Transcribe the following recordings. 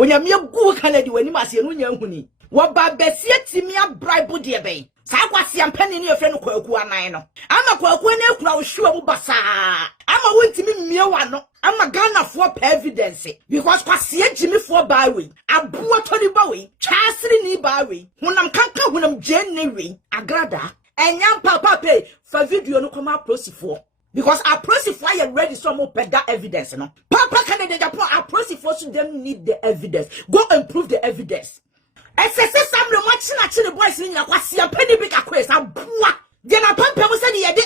onyame gu Canada wani ma se no nya huni wo ba besie timia bribe de be sa Kwasia mpani ne yefre no Kwaku anan no ama Kwaku na ekura wo hwe mu basa ama wontimi mmie wa no ama Ghana for evidence because Kwasia jimifo ba we Aboa tori ba we twasiri ni ba we honam kanka honam jenne we Agradaa enyam papa pay for video no come aprosifo because aprosifo are ready so mo peda evidence no papa Canada Japan aprosifo so them need the evidence go and prove the evidence SSS samre mo china the boys ni Kwasia penny big Akwes Aboa de na papa mo say ye de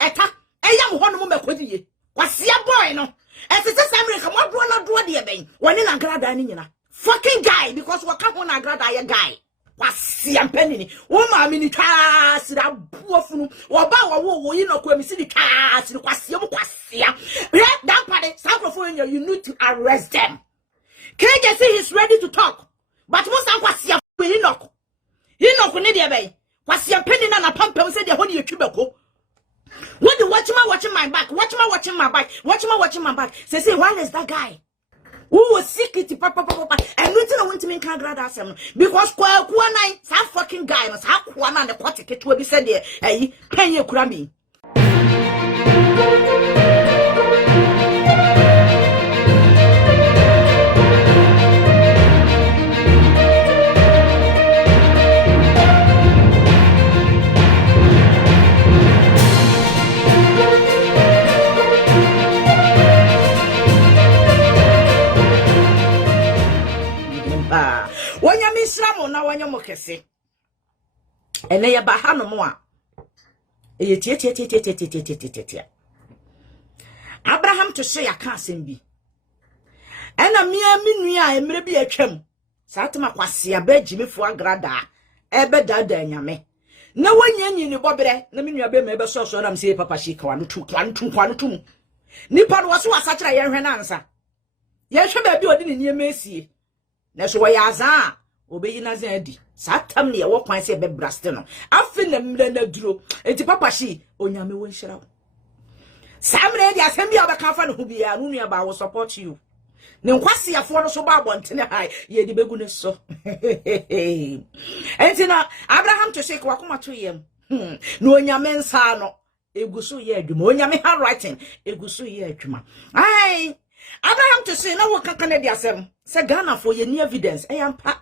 eta eyam ho no mo makodi Kwasia boy no SSS samre ka mo do de ben woni na Agradaa ni nyina fucking guy because waka ho na Agradaa ye guy Kwasia penny ni wo maame ni twa sira Aboafunu wo ba wo Enock mi si ni twa sira Kwasia mo Kwasia that party sacrifice you need to arrest them. Kyei-Duah say he's ready to talk but mo san Kwasia Enock ne de be Kwasia penny na pampam say de ho ne yetwibeko when the watching my back watching my back say why is that guy who was secret papa and nothing I want to make Agradaa asem because Kwaku anan that fucking guy must have kwana the court ticket to be said there penye kura me Wanya misramo na wanya mokese ene ya bahano mo a eye tie Abraham to say aka asem bi ena mia minua emre bi atwam satema Kwasia ba jimifo Agradaa ebe dada nyame na wanya nyini bobre na minua be me be so na mse papa shi kwa no tu nipa no so asakira ye hwe na ansa ye hwe ba bi odi ne niema esie na so ya za obeyi na za adi satam ne ye wo kwan se be braste no afi na mre na duro enti papa shi onyame wo nhira samre di asem bi obeka fa no hu bia no nua ba wo support you ne Kwasia fo no so ba bontene hai ye di begu ne so enti na Abraham to shake wakoma to yem no onyame nsa no eguso ye adwuma onyame handwriting eguso ye adwuma ai Abraham to say na wo kakane di asem se Ghana for ye ni evidence eyampa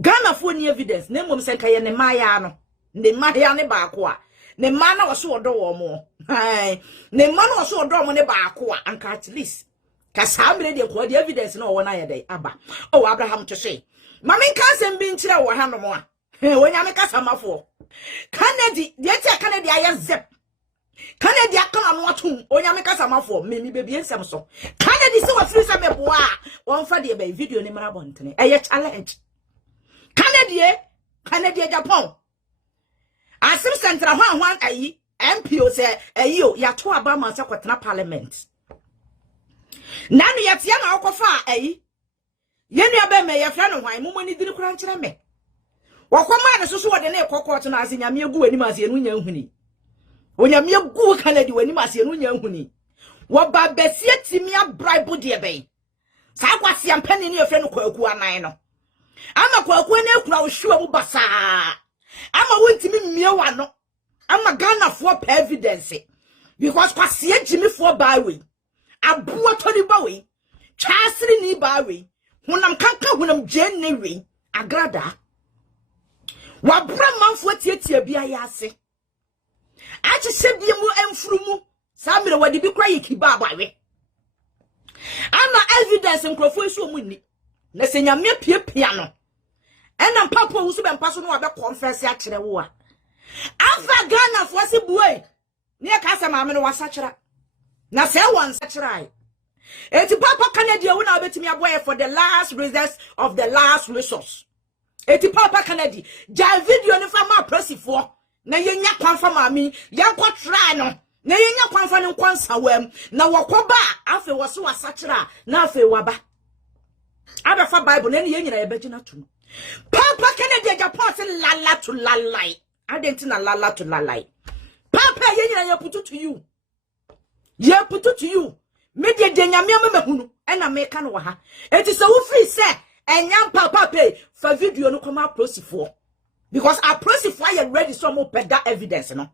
Ghana for ni evidence na mom se kaye ne maya no ne maya ne baako a ne ma na wo so odo wo mo ai ne ma na wo so odo mo ne baako a anka at least ka samre de ko the evidence na wo na ye dai aba oh Abraham to say mama nka asem bi nkire wo ha no mo a wonya me kasa mafo Canada de tia Canada aye zep Canada aka no atum onyame kasa mafo me bebi ensem so Canada se wa free se me boa won fa de be video ni mara bontene eye challenge Canada Agyapong asim central hwan ayi MPO se ayi ya to aba man se kwetena parliament nanu ya tia na okofa ayi yenu aba me ye fra no hwan mumo ni diri kura nkire me wakoma ne soso wode na ekokot na ase nyame egu wani ma ase enu nya nhuni onyame gu Canada wani ma ase enu nya nhuni wo ba besie timia bribe de be sa Kwasia mpani ne yefre no Kwaku anan no ama Kwaku na ekura wo hwe mu basa ama wontimi mmie wa no ama Ghana for evidence because Kwasia jimifo ba we Aboa tori ba we twasiri ni ba we honam kanka honam jenne we Agradaa wa bra manfo tietia bia ya ase ache sebie mu emfurumu samire wadi bi kra yikiba ba we ama evidence nkrofo esu mu ni na senyame piepia no ena papa wo so be mpaso no wa be confess a kire wo a afa Ghana fo se buwe ne ka se maame no wasakira na se won sakirai eti papa Canada wo na obetimi aboye for the last resource of the last resource eti papa Canada ja video ni fa ma prosifo na yenya kwan fa maame yanko try no na yenya kwan fa ne nkwansa wam na wokoba afa wo so wasakira na afa waba abefa Bible na ne yenyina ye begina tum papa Canada Japan se lala to lalai adentina lala to lalai papa yenyina ye putu to you me de nyame amahunu ena me ka no ha enti se wo free se Enyam papa pay for video no come approach for. Because approach for you ready some more that evidence, no.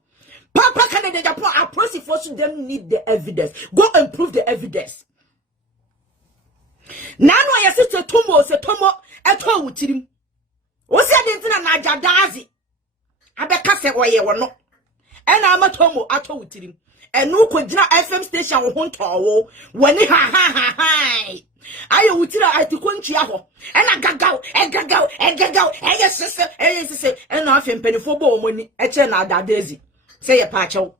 Papa Canada Japan approach for so them need the evidence. Go and prove the evidence. Nano ya sister Tomo se Tomo eto wutirim. Osi adentina na Agyadazi. Abeka se oye wono. Ena amatomo ato wutirim. Enu kwagina FM station wo honto wani ha. Ayo wutira atikontua ho. Ena gagaw, eye sese, ena afem penifo bo omoni eche na Agyadazi. Say ye pacho.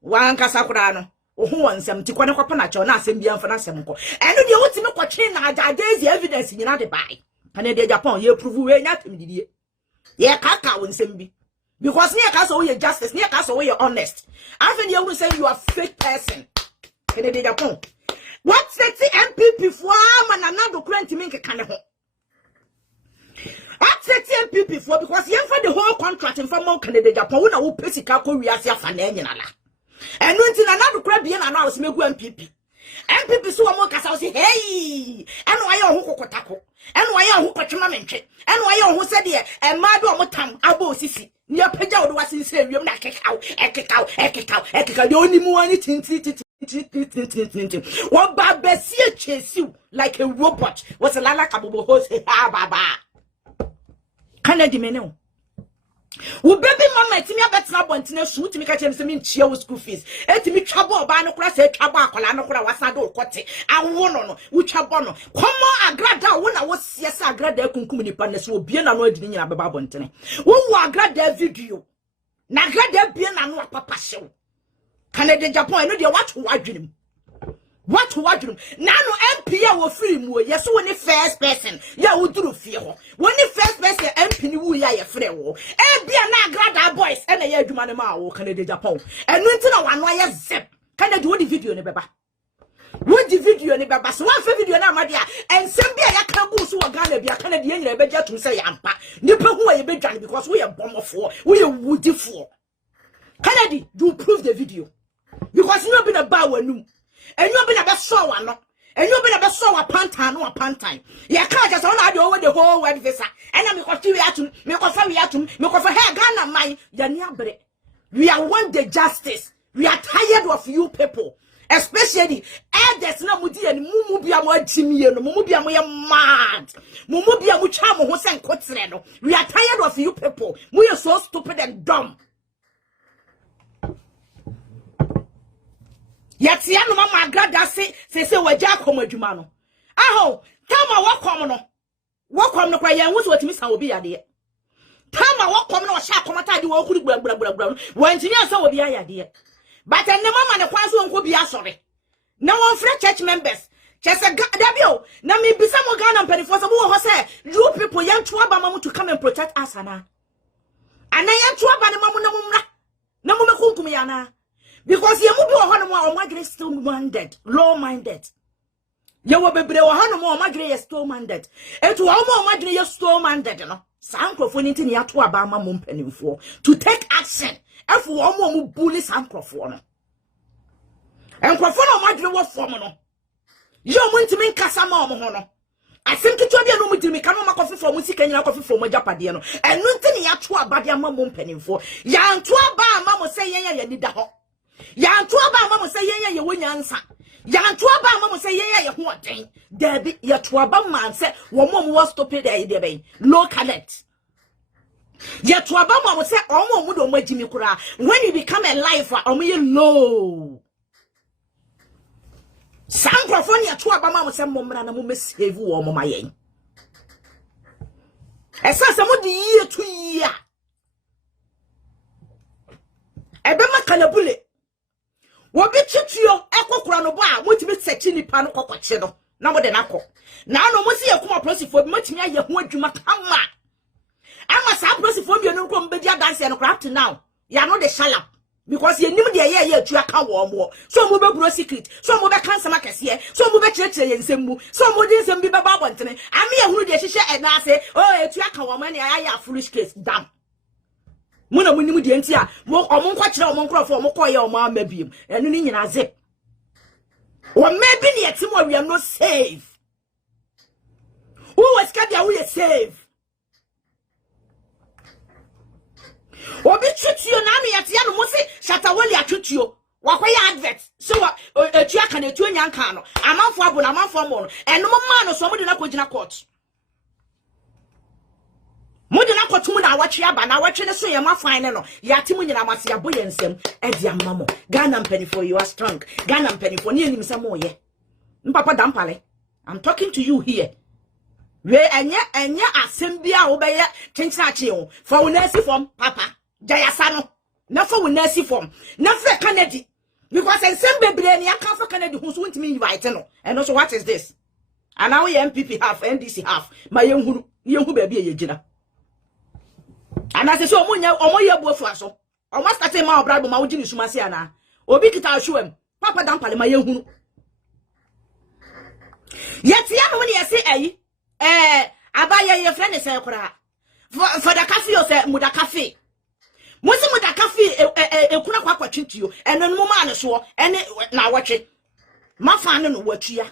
Wan kasa kura no. Ohu wansem ti kwane kwapa na cho na asem bia mfa na asem ko. Eno de wutimi kwatwe na Agyadazi evidence nyina de bai. Kana de Japan ye prove we nya temdidie. Ye kaka wonsem bi. Because near cast away justice, near cast away honest. Often you will say you are fake person. Can they Japan? What sexy MPP for and another current to make a kind of what sexy MPP for because you for the whole contract in from Canada Japan who pay Korea Fanana. And when another crab and I was make MPP. MPP so mo kasa say hey and why you who kokotako and why you who kwatwema mentwe and why you who said there e ma do mo tam abo sisi ni apagya wo do wasinse wiem na ekekaw the only mu ani tin what ba besie chase like a robot was a lala kabobo host ha baba Canada meneo wo baby mama etimi abetena bontina su timi ka chem se mi nchia wo school fees etimi twabo oba no kura se twabo akola no kura wasado okote awo no wo twabo no komo Agradaa wo na wo siesa Agradaa kunkum nipa ne so obie na no adini nyina beba bontene wo Agradaa video na Agradaa bie na no papa hyew Canada Japan no de what wadrum nano MP ya wo free mu yes wo ni first person ya wo duru fie ho wo ni first person MP ni wu ya ye free wo e bia na Agradaa boys e na ya adwuma ne ma wo Canada Japan enu nti na wano ya zip Canada wo di video ne beba so one video na amade a ensem bia ya ka gu so wo Ghana bia Canada ye nyina be jatum se ya ampa nipa hu a ye be dwan because we ye bomofo we ye wudifo Canada you prove the video because you no be na ba wanum and you be na so one no and you be na so a pantan no a pantan ya ka just on ade over the whole world visa and me ko fi atum me ko fa he Ghana man ya ni abere we are want the justice we are tired of you people especially elders na mudi ani mumu bia mo agimie no mumu bia mo ye mad mumu bia mo twa mo ho sen kotere no we are tired of you people we are so stupid and dumb. Yati anu mama Agradaa se waja kom adwuma no aho tama wakom no kwa yan wo so watimi san obi yade tama wakom no sha komata de wo kuru gbura wantini asa obi yade but enne mama ne kwan so nko bi asore na won free church members chese dabio na me bisa mo Ghana mpanyfo so wo ho say you people yan to aba mamu to come and protect us ana yan to aba ne mamu na mumra na mu mekunkum yana. Because ye mu bi wo hono mo a omagre still minded, low minded. Ye wo bebre wo hono mo omagre ye still minded. Etu wo mo omagre ye still minded no. Sankrofo ni tin ya to aba ma mo mpanimfo to take action. Efu wo mo bully sankrofo no. Enkrofo no omagre wo fom no. Ye mo ntimi nkasa ma mo ho no. Asem kitwa bia no mu dimi kan ma kofi fo mu sika nyina kofi fo mu japade no. Enu tin ya to aba bia ma mo mpanimfo. Ya nto aba ma mo se yen ya ni da ho. Yantu aba mama say ye wonyansa yantu aba mama say ye ho oden debi yetu aba man say wo mom was stupid e de be low talent yetu aba mama say omo mu do magimi kura when you become a lifer omo ye low sankrofon yetu aba mama say momra na mo save wo mama yen esa mo di ye tu ya ebe makanabule wobi tituo ekokora no bo a motimi sechi nipa no kokoche no na mo de nakọ na no mo si yakuma prosifo bi motimi aye ho adwuma kama ama sa prosifo bi no nko mbedi adanse no craft now ya no de shalap because ye nim de ye atu aka wo mo so mo be bro secret so mo be cancer makese so mo be chirechire ye nsem so mo de nsem bi be ba bontene ami ye hunu de hihye ena ase oh atu aka wo ma ne ya foolish case dam muna munimu de nti a mo omonkwa kire omonkrofo omokoye omamabiem enu ni nyina zip o maybe ne yetimo we are not safe Who was scared who you save? Obi treat you na me atia no mo se Shatawali atreat you. Wakwaya advert. So etua kan etua nyanka no. Amanfo abo na amanfo mo no. Eno mo ma no so mo de na kogina court. Mo de na kotum na awatwe aba na awatwe ne so ye ma fine no. Ya timu nyina mase ya boye nsem e di amamo. Ghana mpanifo you are strong. Ghana mpanifo ne enim se mo ye. Mpapa dampale. I'm talking to you here. We enya asem bia wo be ye chenchina achi o. For unasi form papa. Jayasa no. Na for unasi form. Na for Kennedy. Because in some baby and you can't for Kennedy who's want me invite no. And also what is this? And now we MPP half, NDC half. My young baby ye jina. And as I saw Munya or my Aboa so. I must start a more bribe my Ujini Sumasiana. Obi kita show him. Papa dampale my young. Yet young when you say abaya your friend is for the cafe or say muda cafe. Musi muda cafe kuna kwa chintu yo and no man so and na watch ma fa no watch ya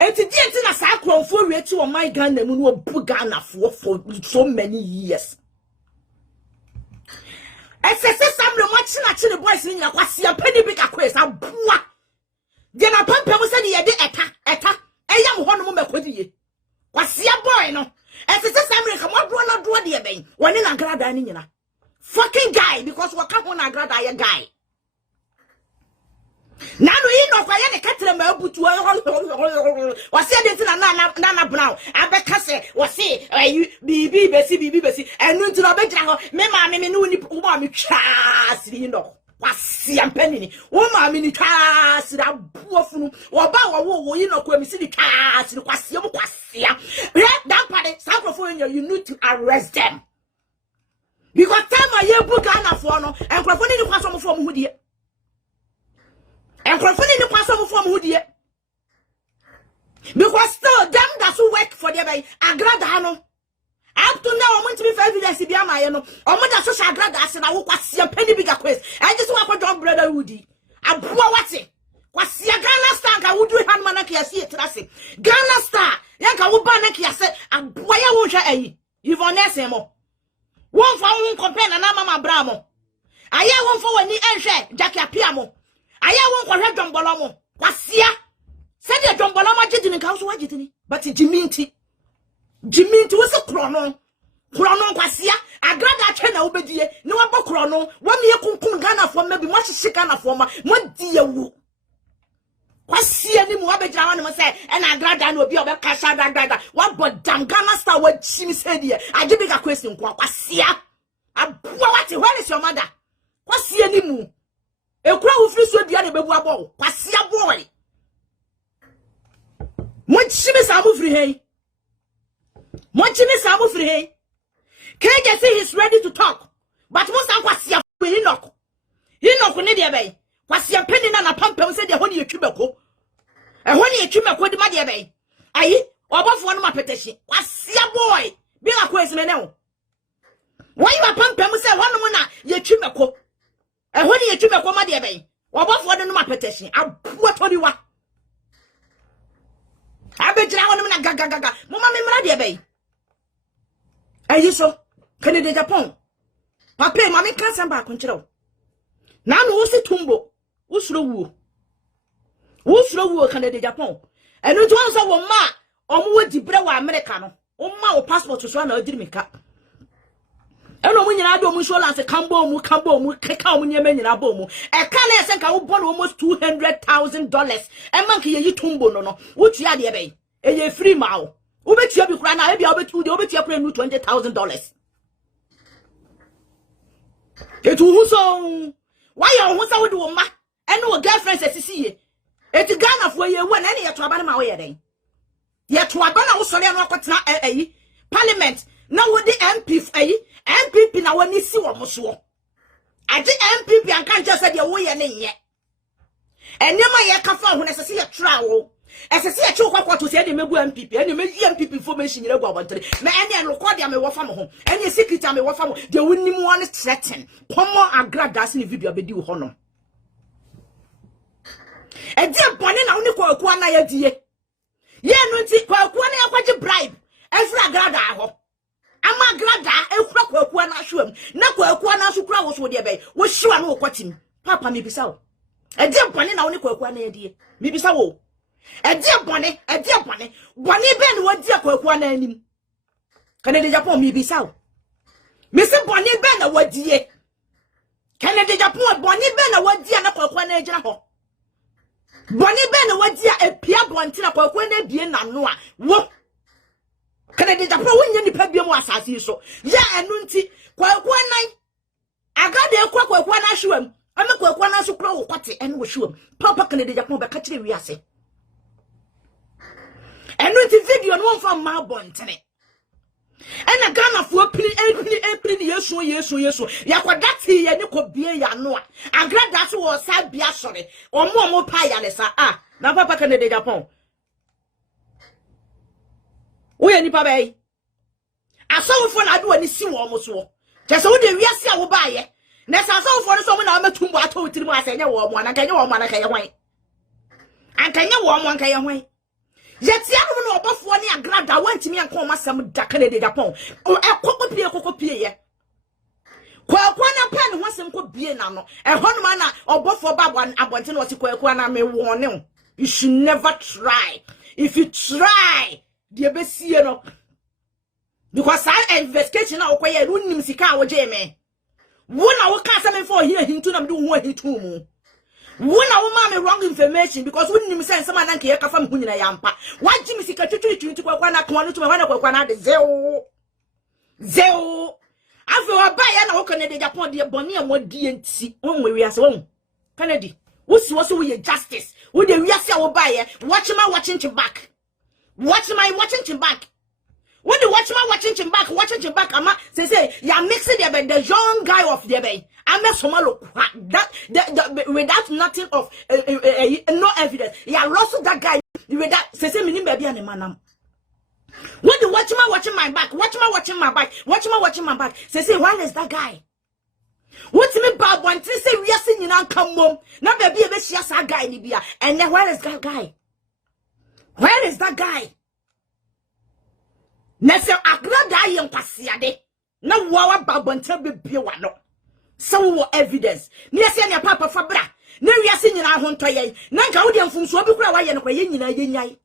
enti di enti na sa kronfo wieti o my Ghana mu no bu Ghana for so many years esese samre mo china chine boys ni na Kwasia pani big Akwes Aboa de na pampa mo se de ye de eta eya mo hono mo makodi Kwasia boy no esese samre ka mo do na do de ben woni na Agradaa ni nyina fucking guy because what come on Agradaa ya guy. Now you know why you can't remember to was said Nana Brown. I bet say was say you BB and no to bet me mammy no ni umami chas you know was penny woman mini chas that buffalo or bow you know when see the chas Kwasia that party California you need to arrest them. Because time I hear book Ghana for no and crofoni ni kwaso mo form hu die. And crofoni ni kwaso mo form hu die. Because still them that who work for the by Agradaa no. Up to now I'm going to be 5 years to be a man no. Omo da so Agradaa se na wo Kwasia penny big Akwes. I just want to brother Woody. Aboa wate. Kwasia Ghana star ka wo do handman na kiase etrase. Ghana star yanka wo ba na kiase Aboa ya wo hwa ayi. Yvonne mo. One for one compare na mama bramo. Aya one for when ni enhwe Jackie apiamo. Aya one for hwe dombolomo. Kwasia. Said the dombolomo jidini ka so wajidini. But Jiminti was a chrono. Chrono Kwasia. Agradaa che na obedie. No abo chrono. Wa me kunkun Ghana for maybe much Ghana for ma. Mo die wu. Kwasia ni mu abegya wan mo say and Agradaa no obi obeka sha Agradaa what but damn Ghana star what chim said here I give a question Kwasia Aboa what where is your mother Kwasia ni mu ekura wo firi so bia na bebu abo Kwasia boy mo chim sa mo firi hey mo chim sa mo firi hey can you say he's ready to talk but mo san Kwasia Enock ne de bay Kwasia penny na pampam say de ho ne yetwibeko e ho ne yetwibeko de ma de bay ayi Obofour no ma petition Kwasia boy bi Akwes me ne ho why you pampam say ho no na yetwibeko e ho ne yetwibeko ma de bay Obofour no ma petition Aboa toriwa abejira ho no na gaga mo ma me mra de bay ayi so Canada Agyapong papa ma me kan samba akonchiro na no wo se tumbo usuro wuo Canada Agyapong enu to anso wo ma omo wadi bre wa America no o ma o passport so na odiri meka eno mu nyina do mu insurance kambo mu keka mu nyema nyina bo mu e ka na ese nka wo born almost $200,000 e man ke yi tumbo no wotua de be e ye free ma wo betia bi kura na e bia obetu de obetia kura nu $20,000 etu hu so why you want to do ma and no girlfriends asisi ye eti Ghana fo ye wo na ne ye to aba na ma wo ye den ye to aba na wo sori no akotena parliament na wo di MPP na woni si wo mo so ade MPP anka nje se de wo ye ne nye enema ye ka fa ho na se ye tra wo esese ye chi kwakwa to se de mebu MPP ene me MPP information nyire gwa bontere me ene no ko de me wo fa mo ho ene secret me wo fa mo de wonim one threaten komo Agradaa se ne video abedi wo hono e de bone na woni Kwaku na ya die ye no nti Kwaku na ya kwaje bribe Every Agradaa ho. Ama Agradaa ekura Kwaku na ahwam. Na Kwaku na so kura wo so de be. Wo hyiwa no kwatim. Papa me bisa wo. E de bone na wo ne Kwaku na yedie. Me bisa wo. E de bone. Bone be na wo di Kwaku na anim. Kana de Agyapong me bisa wo. Me se bone be na wo die. Kana de Agyapong bone be na wo die na Kwaku na agyina ho. Boni be na wadia epia bonti na Kwaku na bie na no a wo kana de Agyapong wonya nipa bie mu asase so ya enu nti Kwaku nan Agradaa Kwaku na ahwam ama Kwaku na so kura wo kwate ene wo hwam papa kana de Agyapong be ka kire wi ase enu nti video no mfa ma bontene ena Ghana fo pili yesu yakodati ye ni ko bie ya no a Agradaa so wo sa bia sore omo pa ya le sa na papa kana de Agyapong wo ye nipa bai asawfo na ade wani si wo mo so kese wo de wiase a wo baaye na sa asawfo no so mo na matumbo ato tiri mu asenya wo mo na kanye wo mo na kanye hwan ankanye wo mo ankanye hwan Yeti anu no Obofour ni Agradaa wantimi anko masam da kana de Agyapong o ekokopie ye Kwaku na pen ho sem ko bie na no ehonuma na Obofour ba abonte no si Kwaku na me warn you should never try. If you try the besie no because I investigation na okoye runnim sika wo je me wo na wo ka sem for here hintu na me do ho hintu mu Wona wo ma me wrong information because wonnim sense ma na nke ye kafa me hunyina yampa waji mi sika twitwi Kwaku na ko no to me wana Kwaku na de zeo afi wa ba ya na wo kana de Agyapong de boni e modi enti won we wiase won Kennedy wo si wo so we justice wo de wiase a wo ba ye watching back when the watching back ama say ya mixing the young guy of the bay ama somalo that without nothing of no evidence ya lost that guy with that say minim baby and manam when the watching my back watching my back say why is that guy what me bad one say we are seeing now come mom na baby e be share that guy ni bia and then where is that guy Nese Agradaa yen Kwasia de na wawa babonte bebie wa no so wo evidence nese ne papa fabra na wiase nyina ho ntoye na nka wo de mfumso bi kura wa ye no kwa ye nyina ye nyai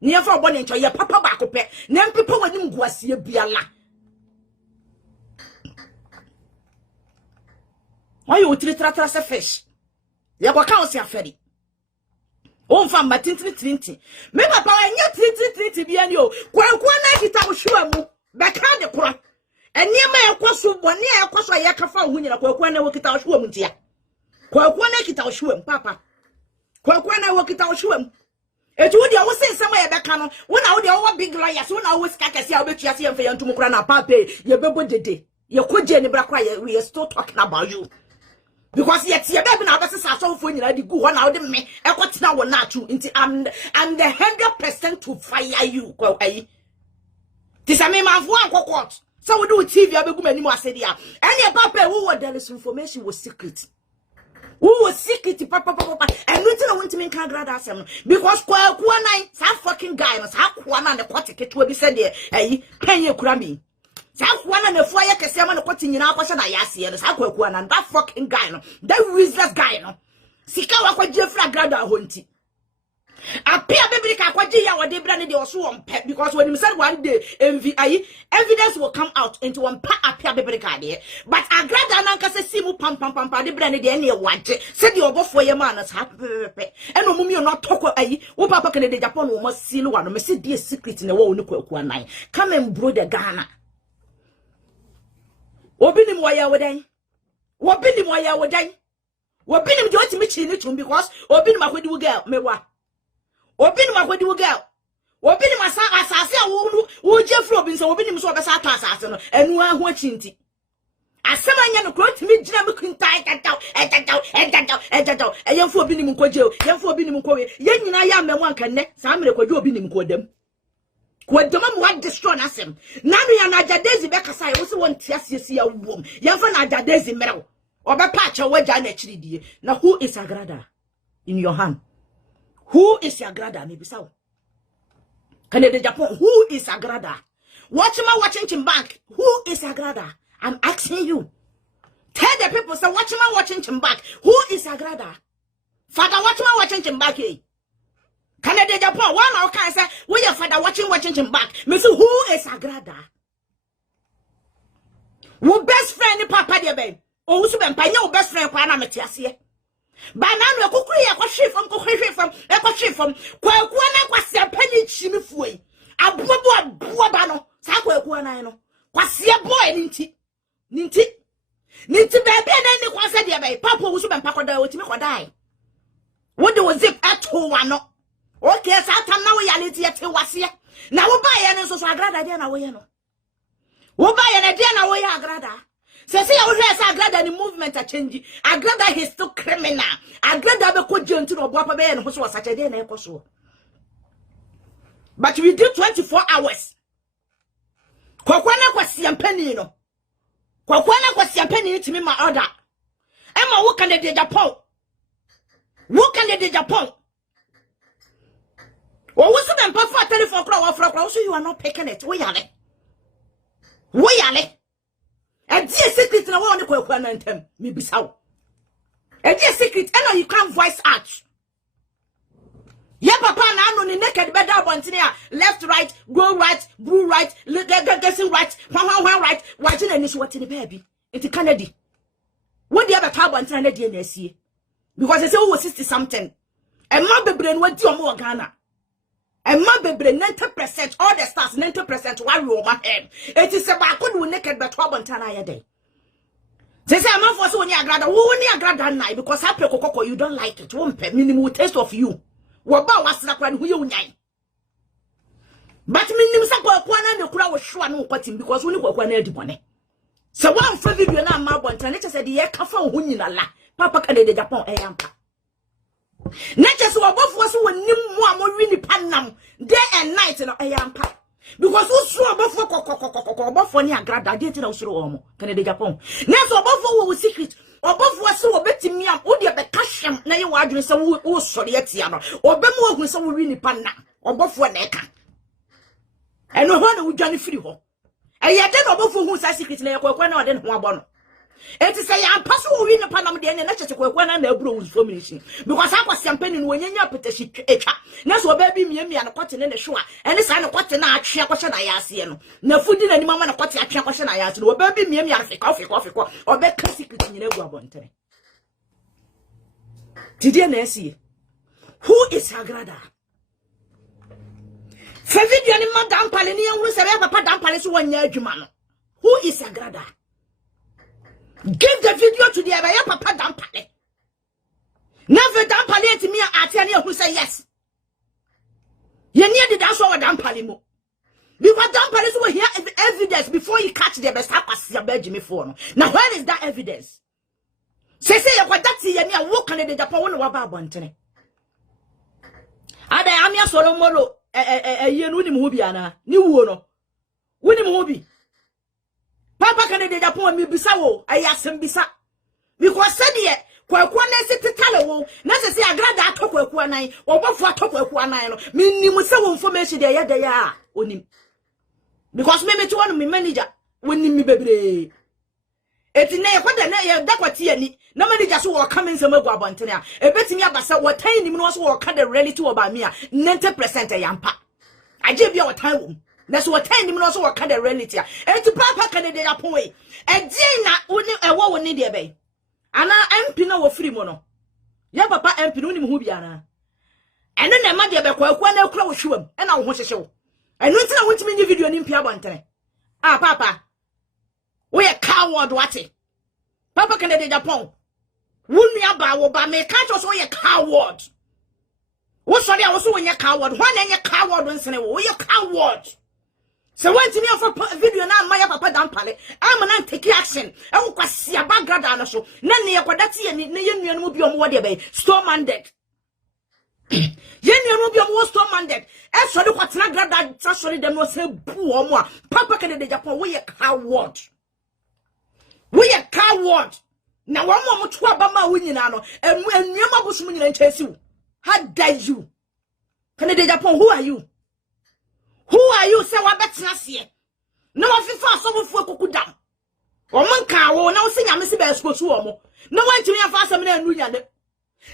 ne ye fa obo ne ntoye papa ba ko pe na mpepa wanim guasie biala why you tratra se fish ye kwa ka o se aferi on fa matintintinti me papa anya tintintinti bia ni o Kwaku na kita wo hwa mu be ka de koro eniema ekoso bone ekoso ye kafa ho nyina Kwaku na wo kita wo hwa mu ntia Kwaku na kita wo hwa mu papa Kwaku na wo kita wo hwa mu etu wo dia wo se nsema ye be ka no wo na wo dia wo big lawyers wo na wo sika kese a wo betua se ye mfa ye ntum kora na papa ye bebo dede ye koje ni bra kora we are still talking about you. Because yet ye baby na abese saso fo nyina di gu ho na wo de me ekotena wo na atu nti I'm the 100% to fire you kwa ayi tisame manfo anko court so we do TV abegu mani mu asede a ene papa wo there is information was secret papa and no tell want to make Agradaa asem because Kwaku nan sa fucking guy no sa kwa na ne court keto bi se de ayi penye kura mi Sakwana ne fo ye kese ma ne kwoti nyina akwasha na yase no Kwaku na that fucking guy no that useless guy no sika wakwaje fra Agradaa ho nti apia bibiri ka kwaje ya wode bra ne de oso won pe because when him said one day evidence will come out into one pa apia bibiri ka de but Agradaa na nkase simu pam de bra ne de ne waje se de Obofour ye ma na sa pepe eno mumi no toko wo papa kan de Japan wo mo seal wa no me se de secret ne wo ne Kwaku nan come and bro the Ghana Obinim waya wodan. Obinim jo timi chi ni chum because obinim akwedi wo girl mewa. Obinim akwedi wo girl. Obinim asase a wo jefro obi so obinim so obesa ato asase no enu ahu achinti. Asemanya no kro timi gina me kuntai etataw eyemfo obinim nkoje o yemfo obinim nkowe ye nyina ya memo anka ne sa mere kwaje obinim nkodam. Kwadama mu wa destroy nasem nanu ya na Agyadezi be kasa ye wo se won tiasiesi ya wom yemfa na Agyadezi merew obepa acha waja na chiridie na who is Agradaa in your hand who is Agradaa me bisawo Canada Japan who is Agradaa watching Chimbak. Who is Agradaa? I'm asking you. Tell the people, say, watching Chimbak. Who is Agradaa? Father, watching Chimbak. Canada Japan, one or can say, we are father watching Chimbak. Miss, who is Agradaa? Who best friend, Papa, dear babe? Oh, who's been by your best friend, Panamatias? Banana, cookery, from Kwasia penny chimney. Aboa bano, Sakwa Kuanano. Kwasia boy, Ninti, baby, and then the Kwasia, dear babe. Papa, who's been Pacoda, with me, or die. What do we zip at home? Okay, Satan now reality at Wasia. Now we'll buy an so Agradaa Diana Wayano. We'll buy an Diana Way Agradaa. So see how there's Agradaa the movement are changing. Agradaa is still criminal. Agradaa be could join to no Papa Bear and who was such a day and echo. But we do 24 hours. Kwakwana Kwasia penny, no. Kwakwana Kwasia penny to me my order. Emma, what can they do Japan? What can they do Japan? Or what's the for telephone call so you are not picking it? We are it. A dear secret in a one equal maybe so. A dear secret, and you can't voice out. Yeah, Papa, now on the naked bed up on left, right, go right, blue right, guessing right, right, watching and is what in the baby. It's a Kennedy. What the other tab on Trinidad DNC? Because it's over 60 something. And my baby went to more Ghana. And my baby 90%, all the stars 90% while you over him. It is about good naked but 12 on Tana day. They say I'm not for so near Agradaa. Who near Agradaa night because I cocoa you don't like it. Won't pay minimum taste of you. What about what's that one who you name? But minimum support one and the crowd was sure no cutting because we work one the money. So one for video now, my one, and let us say the air cafe winning a la. Papa can de Japan a yampa. Natures were both was when you more really panam day and night in a yampa. Because who saw above for near Agradaa, didn't know so can de Japan. Next above was secret. Above was so betting me up, would you be casham, now you are doing some who sorry at Tiano, or Bemo with some really panna, or above for necker. And no one would Johnny Friho. And yet, then above who's a secret, and I didn't want. It is a possible win upon them, and not just one and their bruise for me. Because I was champagne when you put the ship. That's what baby me and a cotton in the shore, and the sign of cotton I check question I ask you. No food in any moment of cotton I check question I ask you. Baby me and coffee, or back secret in your one. Did you see? Who is Agradaa? Favidian Madame Palinia will say, Papa Dampalis 1 year, Jumano. Who is Agradaa? Give the video to the Abaya Papa Dampale. Never Dampale to me at Tania who say yes. You near the dance over Dampalimo. Because Dampales will hear evidence before you catch the best half as your bedroom before. Now, where is that evidence? Say, what that's the near walk on the Japan about Bontene. Ada Amia Solomoro, a year Nudimubiana, New Wono. Winnie Papa can de Japan me bisawo ayasem bisa because said ye kwaku na sete talewo na se se Agradaa atokwaku anan obofo atokwaku anan no minnim se wo information de ya de ya onim because me to one me manager wonim me bebre eti na ye kwada na ye dakwati ani na manager so wo come nsem agu abontene a ebetimi abasa wo tan nim no so wo ka the reality about me a 90% yampa aje bia wo tan wo. That's what time him also work the reality. And to Papa can de Japan. And Jena only a woman need a bay. Anna MP no free mono. Ya Papa MP no hubiana. And then the mother be kwa na kura wo hwam. And I want to show. And no I want to me video in Pia Bontene. Ah Papa. We a coward what it. Papa can de Japan. Wunni aba wo ba me catch us we a coward. What sorry I was so when you coward. One and you coward once in a way. You coward. So when to me for video na my Papa Dampale, I'm an take action. I will Kwasia Agradaa so. None near Quadati and Yen will be on what they storm mandate. Yen will be on more storm mandate. As for the what's not Agradaa, actually them was a poor more. Papa can de Japan, we a coward. We a coward. Now one more much Bama winning ano, and when Yamabus winning and chase you. How dare you? Can de Japan, who are you? Who are you? Say what bet's not here. na wafifa asofo kuku dam Oman ka wo na wo se nyame se be expose wo mo na wantimi afa asem na anu nyade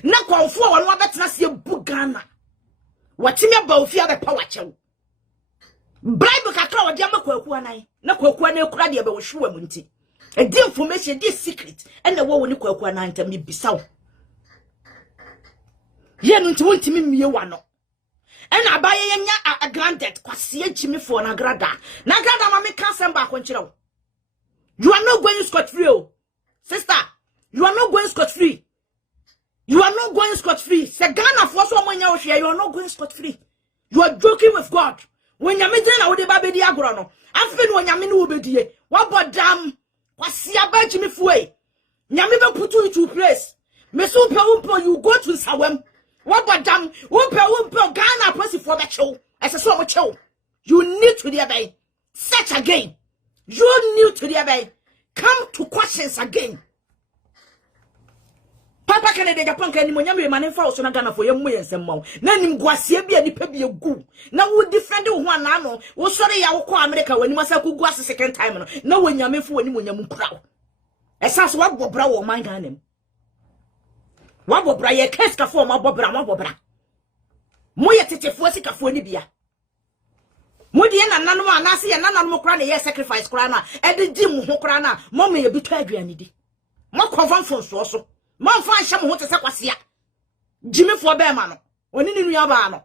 na konfo wo no abetena se bugana watimi aba ofia be pa wachew Bribe kakra wo dia makwaku anan na kwaku anan kura de be wo hwe mu nti e di information di secret ene wo ni kwaku anan tam ni bisaw ye no nti wontimi miye wa no ena abaye yenya Agradaa Kwasia chimifo na Agradaa ma me ka sem ba ko nkirew. You are not going scot free, oh. Sister. You are not going scot free. You are not going scot free. Se Ghana for someone you are not going scot free. You are joking with God. When you meet na ode ba be di agro no. Afi no nyame no obedie. Wa bodam. Kwasia ba jimi fuwe. Nyame be put you into place. Me so umpo you go to Sawem. Wa bodam. Umpo Ghana press for the show. Ese so mo show. You need to the bay. Search again. You new to the abay. Come to questions again. Papa can de Agyapong can you man for so Ghana for your moy and some more. Nanim Gwasia be a nipe a goo. Now would defend one ano. Oh sorry I will call America when you must have Gwas a second time. No when you're for any when you crowd. As us what will brow my ganem. What will bra ye casca for my bobra. Moya tete fosika for Nibia. Mudi na nanu anase ye nanu mo kra na ye sacrifice kra na e de di mo ho kra na mo me ye bitu aduane di mo confirm fonso so mo fa hye mo ho te se Kwasia jimi fo be ma no oni ni nua ba no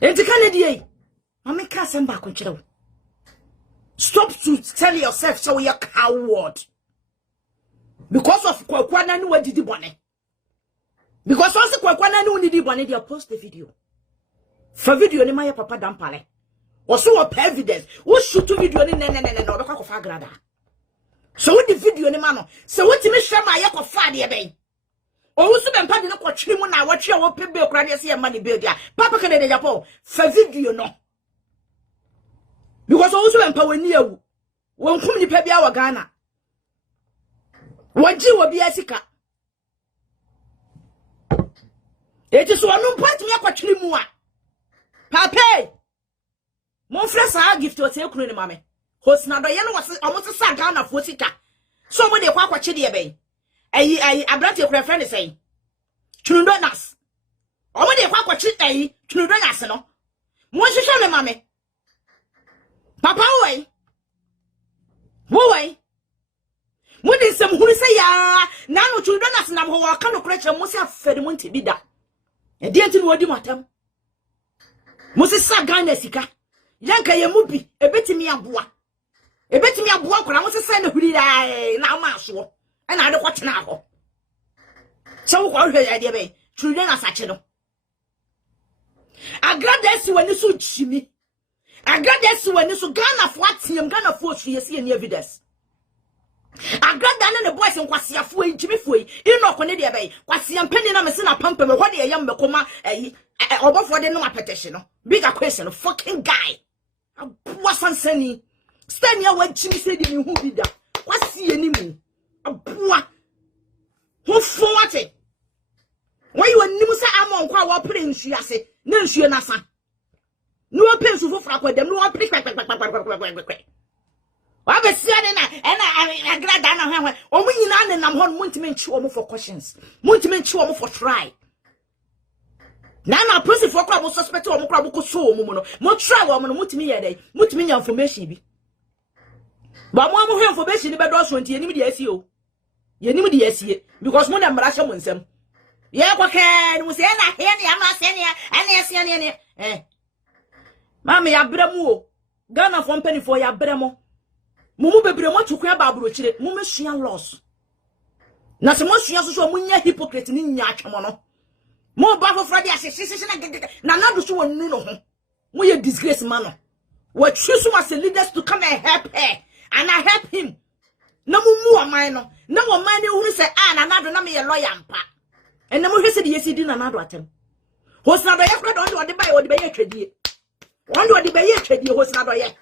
enti kanadi ei mama ka sem ba ko kire. Stop to tell yourself so you coward because of Kwaku na ni wadidi bone because once Kwaku na ni unidi bone they post the video. For video ni my papa dampale. Also of evidence. What shoot to video ni no because of Agradaa. So what the video ni mano. So what me share my yak of fadi ebe. O usu be mpa de no kwatwe mu na watwe wo pe be okra de se money build ya. Papa can de Agyapong. For video no. Because o usu be mpa wani awu. Won kum ni pe bia wa Ghana. Waji wo bia sika. Eti so anu point me akwatwe mu a. Papa, mon frère sa gift o te kunu ni mame. Hosna do ye no wose omo sa Ghana fo sika. So mo de kwa kwache de be. Ayi abrante kura friend say. Tunundo nas. Omo de kwa kwache ayi tunundo nas no. Mo hwehwe me mame. Papa oi. Wo mo de sem huru say ya na no tunundo nas na ho wa ka no kura che mo se afede mo nti bi da. E de enti no wodi matam. Mosesa Ghana sika yanka ye mubi ebetimi Aboa kora mosesa na huri na ma so e na ade kwatena ho so wo hwe ya de be children asache no Agradaa si wani so chimi Agradaa si wani so Ghana fo atiem Ghana fo so yesi any evidence Agradaa na ne boys Kwasia fo chimi fo Enock ne de be Kwasia mpeni na mesi na pampa me ho de yam bekoma Obofour de no petition no big question fucking guy Aboa sansani stand here when chimi say di hu bida Kwasia ni mu Aboa ho fo wate why you anim say amon kwa wo pre nsu ase na nsu na sa no pensu fo fra kwa dem no pre wa be sia de na Agradaa na hwan o mu nyina ne nam ho no muntime nchi o mu for questions muntime nchi o mu for try na prison for kwa mo suspect o mo kwa mo so mo no mo try wo mo no mutimi ye dey mutimi nya information bi ba mo hwe information ni be do so nti enim de asie o yenim de asie because mo na mra hye mo nsem ye kwa ke ni mo se na he ne ama se ne ana asie ne Maame ya bremu o Ghana for mpani for ya bremu mumu bebre mo tukua ba abrochire mo mesua loss na se mo sua so mo nya hypocrite ni nya atwemo no mo ba for Friday asese na nadu so wonu no ho mo ye disgrace man no what choose as leaders to come and help her and I help him na mumu oman no na oman ne huru se na nadu na me ye lawyer mpa en na mo hwese de yesi di na nadu atem hosna do ye kra do de ba ye be ye twedie wando de be ye twedie hosna do ye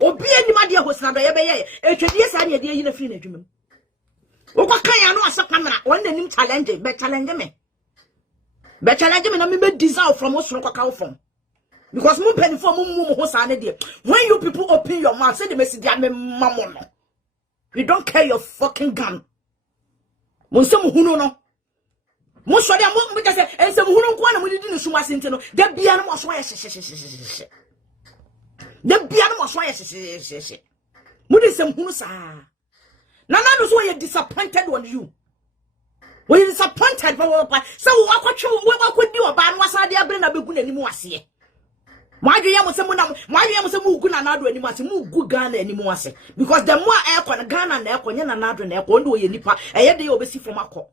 obi anima de hosna do ye be ye twedie sa ne de yi na free na adwumem wo kwa kan ya no asa kamera won nanim challenge me na me be dissolve from osoro kwa kawo from Because mo penny for mo ho sa ne de. When you people open your mouth, say the message am mamono. We don't care your fucking gun. Mo se mo hunu no. Mo so dia mo just say en se mo hunu nko na mo di ni suma sente no. Da bia no mo so ye da bia no mo so ye mo di se mo hunu sa. Na no so ye disappointed on you. We disappointed papa. So we akodi oba no asa de abre na begu nanimu ase. Mwadwe yam se mu gu na nado animu ase mu gu Ghana animu ase because the more e ko na Ghana na e ko nye na nado na e ko ndo ye nipa eye de ye obesi from akọ.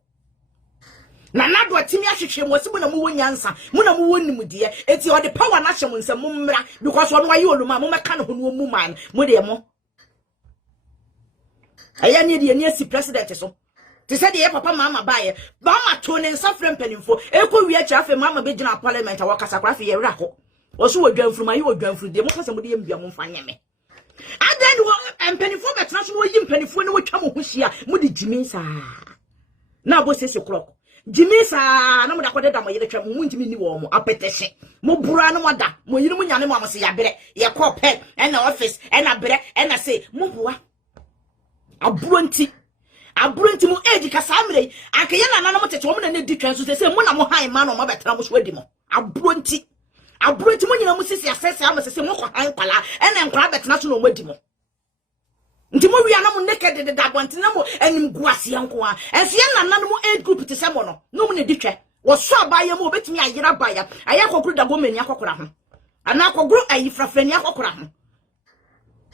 Na nado atimi ahwehwe mo se mu na mu wonyansa mu na mu wonimu de eti o de power na hye mo nsam mu mmra because ono aye oluma mo meka ne ho no mu man mo de mo. Aya ne de ne asi president so. Ti said ye papa mama baye mama to ne nsafre mpanimfo ekọ wi acha afa mama be gina parliament awakasa kwa afa ye wra ko oso odwanfuru mayi odwanfuru de mo kasa mo de yembia mo mfa nyeme adan wo mpanimfo betena so wo yi mpanimfo ne wo twa mo hohia mo de jimi sa na bo sese clock jimi sa na mo da ko de da mo yere twa mo ntimi ni wo mo apetese mo bura no wada mo yiri mo nyane mo am se ya bere ye call pen and office and a bere and a say mo boa abronti mu edi kasamre akeye na nanamo tete wo mo na ne di twan so se mo na mo han ma no mo betena mo so adi mo abronti mo nyina mo sisi asese am se mo ko han kwala ene nkwa betena so no mo adi mo nti mo wi ana mo naked de dabonti na mo anim guase yanko a ense ye na nanamo age group te se mo no mo na di twa wo so abaye mo obetumi ayira baya aya kokuru da gomani akokora ho ana akoguru ayifrafrani akokora ho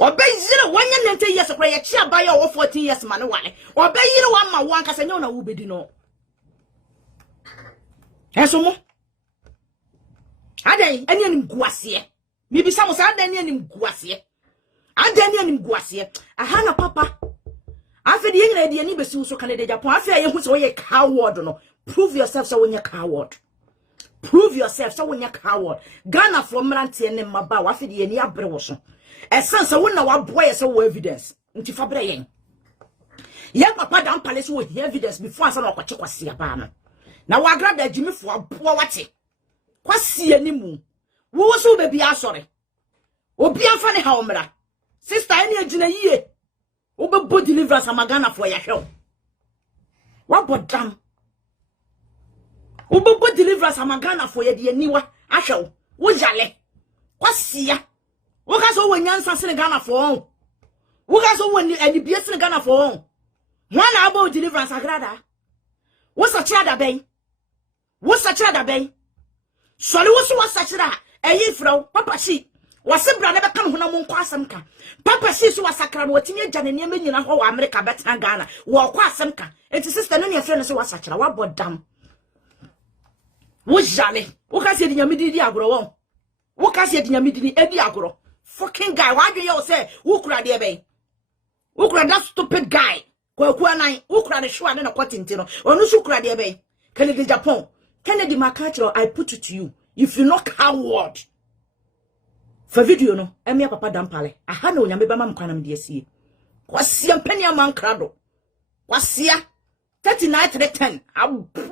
Obeyire wanya nente years kra ye chia baya wo 14 years mane wale obeyire wa ma wan kasa nyo na wo bedi no Eso mo adan eni anim guase mi bi samo sa adan anim guase aha na papa afi de nyina de ani besi so kan de Japan afi aye hu so ye coward no prove yourself so when you coward Ghana from Mrantie ne maba wa afi de ani abre wo so essence wona wa boy so wo evidence nti fa bre yen ye papa dan palace wo evidence before asa na okwache Kwasia ba no na wa Agradaa jimifo aboa wache Kwasia ni mu wo so be bia sore obi amfa ne ha omra sister eni agina yie wo be bo deliverance amagana for ya hwe wa bodam wo be bo deliverance amagana for ya de aniwa ahwe wo jale Kwasia Woka so wanyansa sene Ghana for woka so wani anibie sene Ghana for wana abo deliverance Agradaa wo sachira da ben sole wo so wasachira eyi fraw papa shi wasebra ne beka no na mo nkwa asem ka papa shi so wasakra no watimi agya ne nyina ho wa America betena Ghana wo kwa asem ka enti sister no ne friend so wasachira wa bodam wo jale woka se dinyamidi agoro woka se dinyamidi edi agoro fucking guy, why do you say who could there be? Who could that stupid guy? Kwaku anan, who could the show and a cotton tino? Or no so could there be? Kennedy Japan. Kennedy Macatro, I put it to you. If you not coward. For video no, Emia Papa Dampale. I had no yameba mam canam DSC. Kwasia penny a man crado. Kwasia 39-10.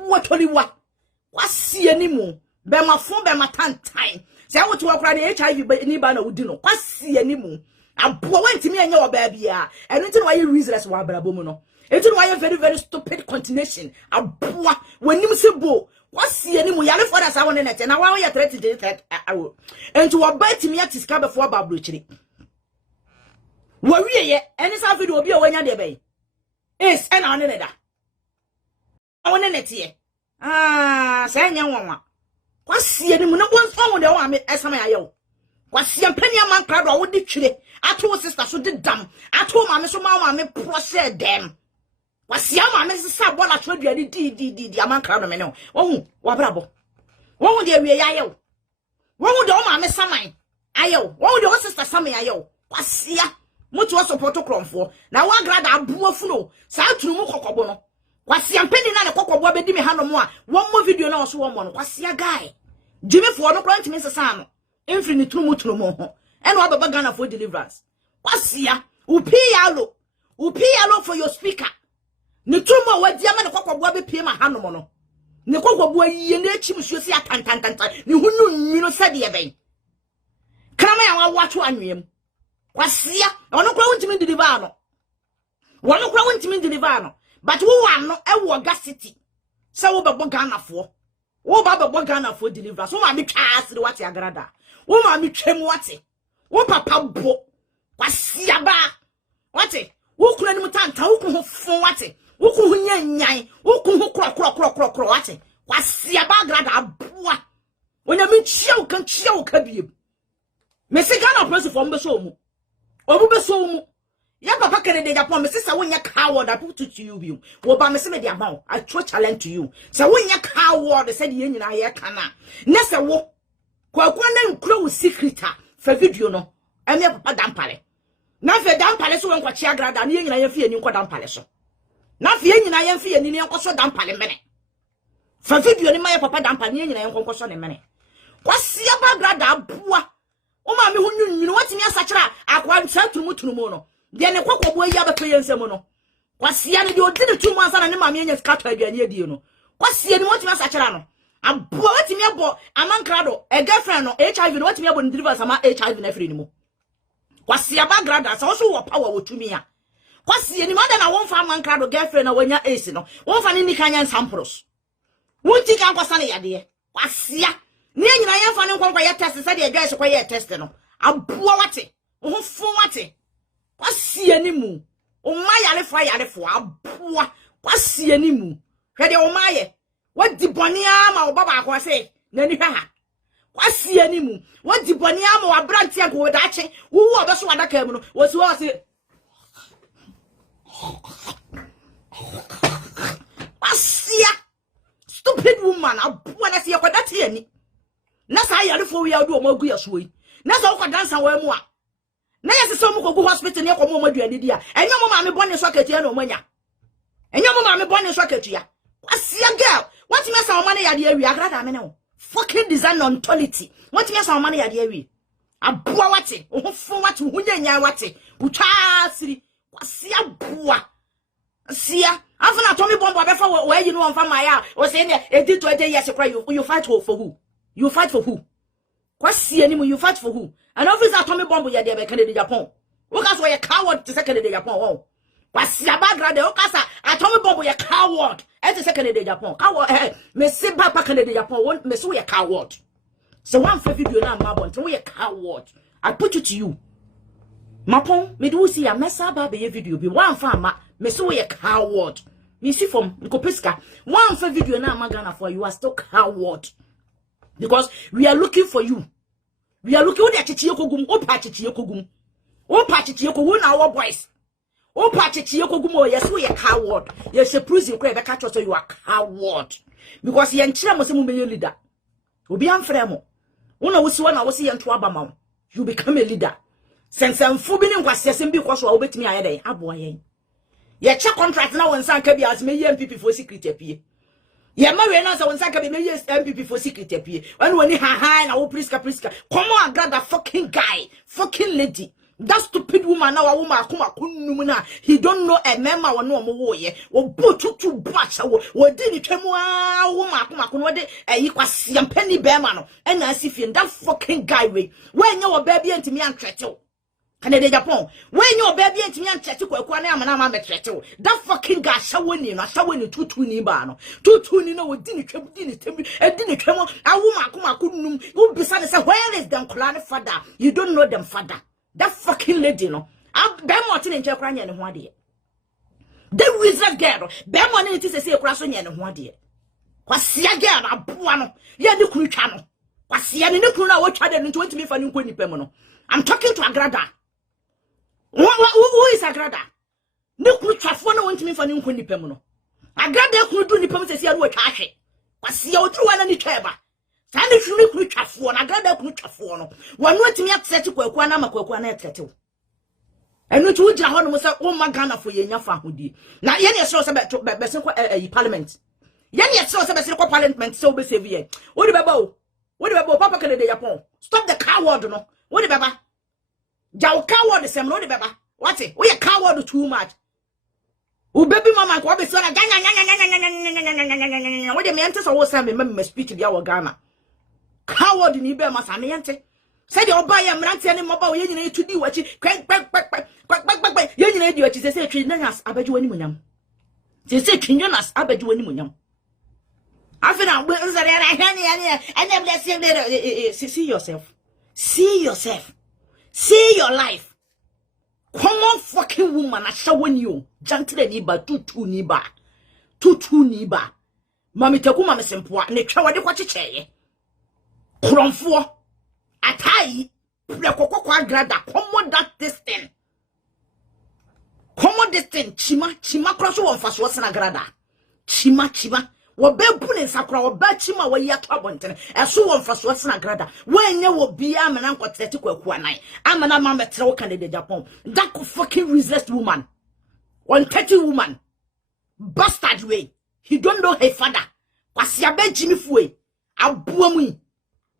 What only what? Kwasia ni mo. Be my phone be my time. Say what to apply the HIV but any banner would do no. Kwasia ni mo. Aboa went to me and your baby. And it's why you reasonless wa brabomo. It's why you very stupid continuation. Aboa when you say bo. Kwasia ni mo yale for us I want net and I want you threatened that arrow. And to abide me at his car before babluchiri. Worry ye any something will be a when you're bay. Yes, and on another. I want net here. Say young one. Kwasia ni mo no one phone the one esama ayo. Kwasia penny man crowd or would ditchire. I told sister so did damn. I told Maame so Maame process them. Kwasia Maame say bola should be di man crowd me no. Oh, wa brabo. Wo de we ayo. Wo de o Maame saman. Ayo. Wo de o sister saman ayo. Kwasia mutu o support kromfo. Na wa Agradaa Aboa funo. Sa tunu mu kokobo no. Kwasia penny na ne kokobo be di me hanom a. One more video na so wo mo no. Kwasia guy. Jimmy for no plant me sesa no. Infri ni tunu mo ho. Eno ababa Ghana for deliverance. Kwasia, upi yalo for your speaker. Ni tumo wadi ama ne kokobua be pie ma hanom no. Ne kokobua yiye na echi musuo si atantantanta. Ni hunu nwino sade ye ben. Krama ya wacho anwem. Kwasia, ono kwa untimi deliver no. Wono kwa untimi deliver no. But wo wan no e wo City. Se wo bebo Ghana fo. Wo ba bebo Ghana fo deliver. So ma mi twa asiri wate Agradaa. Wo ma mi twem wate. Wo papa bo. Kwasia ba. Wate. Wo kura ni mutanta wo ku ho fon wate. Wo ku ho nyanyan. Wo ku ho kro wate. Kwasia ba Agradaa Aboa. Wonya mi chia wo ka biem. Me se Ghana press for mbe so mu. Obu be so mu. Ya papa kene de Agyapong me se wonya coward I put it to you bi. Wo ba me se me de aba I throw challenge to you. Se wonya coward se de nyina ye kana. Na se wo Kwaku na nkura wo secret fa video no. Eme papa dampale. Na fe dampale so won kwachi Agradaa na ye nyina ye fie ni nkwa dampale so. Na fe nyina ye fie ni nkoso dampale mene. Fa video ni ma ye papa dampale ni nyina ye nkoso ne mene. Kwasia ba Agradaa Aboa. O ma me hunyu watimi asachira akwa ntatumu no. De ne kwakwobo yi abepe nsem no. Kwasia ne de odine tumu ansa na ne ma me nya skata aduane adie no. Kwasia ne watimi asachira no. Aboa watimi abo amankrado a girlfriend no HIV no watimi abo ndriva sama HIV na free ni mo. Kwasia ba Agradaa so wo power wotumi a. Kwasia ni mada na wonfa amankrado girlfriend na wanya ace no. Wonfa ni nikanya samples. Wonti kan kwasa ne yade. Kwasia ni nyina yemfa ne nkwankwa ye test se de Gyasi kwa ye test no. Aboa wate. Wo fun wate. Kwasia ni mu. O ma yare fo Aboa. Kwasia ni mu. Hwe de o ma ye. Wadi boni ama o baba akwa se na ni ha. Kwasia ni mu. Wadi boni ama wa branti anko we dache. Wo obeso wadaka mu no. Wo si wo se. Kwasia. Stupid woman. Aboa na se ye kwada tie ni. Na sa yare fo wi adu o magu yaso yi. Na sa wo dansa wa mu a. Na yesi so mu kogu hospital ne komo madu adidi a. Enyo mo ma me bone so ketia na omanya. Enyo mo ma me bone so ketia. Kwasia girl, what me say Oman yade awi Agradaa me ne wo. Fucking design on toilet. What me say Oman yade awi. Aboa wate, ohofo wate, hunyanya wate. Utwa asiri. Kwasia Aboa. Sia, afuna Tommy bombo abefa we you know on fa maya. O say ne edit 20 years cry you fight for who? You fight for who? Kwasia ni mu you fight for who? And officer Tommy bombo yade be Canada Japan. Wo ka so ye coward to Canada Japan wo. Kwasia ba Agradaa o ka sa Tommy bombo ye coward. E to Canada Japan. Coward me se papa Canada Japan won me so ye coward. So one for video na ma bon, we ye coward. I put it to you. Mapon me do see a messa ba be video bi one fa ma me so ye coward. Me see from Nkopeska one for video na ma Ghana for you are still coward. Because we are looking for you. We are looking at Chichi Kogum, O Pachichi Kogum. O Pachichi Kogum, our boys. O Pachichi Kogum, yes, we are coward. Yes, a prison crab, catch us, so you are coward. Because the Enchira was a leader. Will be unfremo. One was one I was here to Abamon. You become a leader. Since I'm forbidden was saying because you obey me, I day. Aboa. Ye check contract now and San Kabi as me MPP for secret appear. Ye marry now so San Kabi me MPP for secret appear. When you ha na o priska. Come on, Agradaa fucking guy, fucking lady. That stupid woman now a woman akuma kunumuna. He don't know a member or no more ye. Wo to batch wo dini twemu a woman akuma kunwa de Kwasia penny bearman no. And I see that fucking guy way. When your baby and me and treto. Canada Japan. When your baby and me and treto Kwaku na amana me treto. That fucking guy shawani na shawani Tw3 ni ba no. Tw3 ni no wo dini twemu dini twemu a woman akuma kunum. You be say where is them clan father? You don't know them father. That fucking lady no. Be Martin in Chekra nya ne ho ade. The wizard girl, be money it say ekura so nya ne ho ade. Kwasia girl Aboa no. Ye ne kunu twa no. Kwasia ne kunu na wo twa de no nti wetimi fa ne nkɔ nipa mu no. I'm talking to Agradaa. Who is Agradaa? Ne kunu twafo na wetimi fa ne nkɔ nipa mu no. Agradaa kunu du nipa mu sɛ sia no wo twa ahwe. Kwasia odru wa na ni twa ba. Sani shumi kunu twafo na Agradaa kunu twafo no wanu atimi atete Kwaku na ma Kwaku na atete wo enu tu gira ho no mo se wo ma Ghana fo ye nya fa hodie na ye ne so se be se ko parliament ye ne so se be se ko parliament se wo be save ye wo di beba papa Canada Japan stop the coward no wo di beba jaw coward sem no wo di beba what we ye coward too much wo baby mama ko be so na ganya wo di me ente so wo se me speak dia wo Ghana coward ni be ma sa me yente Said the Obaya Mranti and Mobile, you need to do what you quack, you need what you say, Trinas, I bet you any munyam. They say, Trinas, I bet you any munyam. I feel I'm willing and then let's see yourself. See yourself. See your life. Come on, fucking woman, I showing you. Gentle niba, tutu niba. Mami Takuma Mesempua, and the Chawadi Quache. Kromfo. Atai. Agradaa. Come on, that distance. Come on, distance. Chima cross one for Swasan Agradaa. Chima. Wabe pulling Sakra, or Bachima, where you are troubled, and so on for Swasan Agradaa. When you will be a man, I'm got 30 quanai. I'm an amateur candidate Agyapong. That fucking resist woman. 130 woman. Bastard way. He don't know her father. Kwasia be Jimmy Fue. Aboa mu.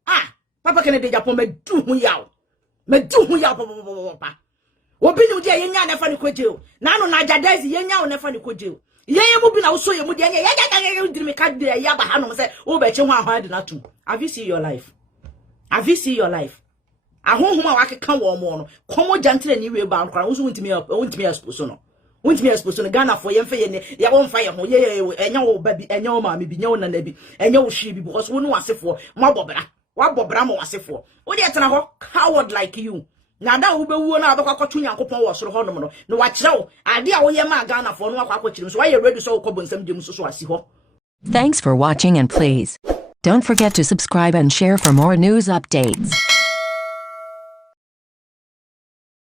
Ah, papa can de Agyapong me do hu yaw. Papa. Obi nu dia yenya na fa ni kwaje. Na no na jadaisi yenya na fa ni kwaje. Yenya mu bi na wo so ye mu dia ya diri me ka dia ya ba ha no say wo be che ho ahwa de na tu. Have you seen your life? Have you seen your life? Ahonhom a wakeka wo mo no. Komo jantre ni we ba nkra wo so wontimi expose no. Wontimi expose no Ghana for yemfa ye ne ya won fa ye ho ye enya wo ba bi enya wo maame bi enya wo nana bi enya wo hwi bi because wo no asefo mo abobra mo asefo wo de tena ho coward like you na da wo bewu na abakwakoto nyankopon wo soro ho no no wa kirewo ade a wo ye ma Ghana for no akwakochire so wa ye ready so wo kobonsam dem so asi ho. Thanks for watching and please don't forget to subscribe and share for more news updates.